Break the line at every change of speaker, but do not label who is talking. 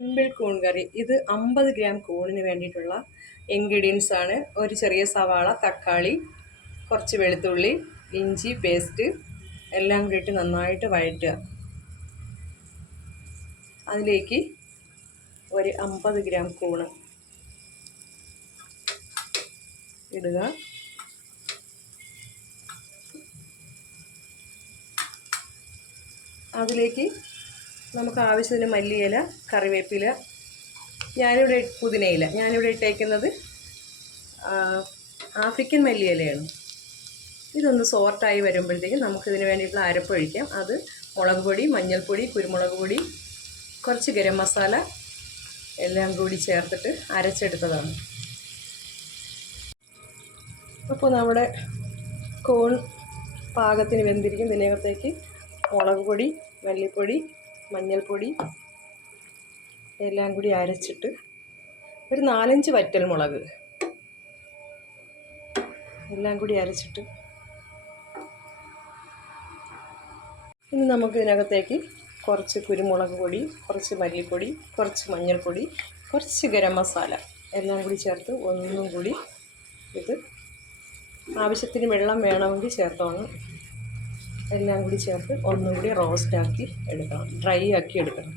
Simple കൂൺ കറി. ഇത് അമ്പത് ഗ്രാം കൂണിന് വേണ്ടിയിട്ടുള്ള ഇൻഗ്രീഡിയൻസ് ആണ്. ഒരു ചെറിയ സവാള തക്കാളി കുറച്ച് വെളുത്തുള്ളി ഇഞ്ചി പേസ്റ്റ് എല്ലാം കൂടിയിട്ട് നന്നായിട്ട് വഴറ്റുക. അതിലേക്ക് ഒരു അമ്പത് ഗ്രാം കൂണ് ഇടുക. അതിലേക്ക് നമുക്ക് ആവശ്യത്തിന് മല്ലിയില കറിവേപ്പില ഞാനിവിടെ പുതിനയില. ഞാനിവിടെ ഇട്ടേക്കുന്നത് ആഫ്രിക്കൻ മല്ലിയിലയാണ്. ഇതൊന്ന് സോർട്ടായി വരുമ്പോഴത്തേക്കും നമുക്കിതിന് വേണ്ടിയിട്ടുള്ള അരപ്പൊഴിക്കാം അത് മുളക് പൊടി മഞ്ഞൾപ്പൊടി കുരുമുളക് പൊടി കുറച്ച് ഗരം മസാല എല്ലാം കൂടി ചേർത്തിട്ട് അരച്ചെടുത്തതാണ്. അപ്പോൾ നമ്മുടെ കോൺ പാകത്തിന് വെന്തിരിക്കും. ഇതിനകത്തേക്ക് മുളക് പൊടി മല്ലിപ്പൊടി മഞ്ഞൾപ്പൊടി എല്ലാം കൂടി അരച്ചിട്ട് ഒരു നാലഞ്ച് വറ്റൽ മുളക് എല്ലാം കൂടി അരച്ചിട്ട് ഇനി നമുക്ക് ഇതിനകത്തേക്ക് കുറച്ച് കുരുമുളക് പൊടി കുറച്ച് മല്ലിപ്പൊടി കുറച്ച് മഞ്ഞൾപ്പൊടി കുറച്ച് ഗരം മസാല എല്ലാം കൂടി ചേർത്ത് ഒന്നും കൂടി ഇത് ആവശ്യത്തിന് വെള്ളം വേണമെങ്കിൽ ചേർത്തോണം. എല്ലാം കൂടി ചേർത്ത് ഒന്നുകൂടി റോസ്റ്റ് ആക്കി എടുക്കണം. ഡ്രൈ ആക്കി എടുക്കണം.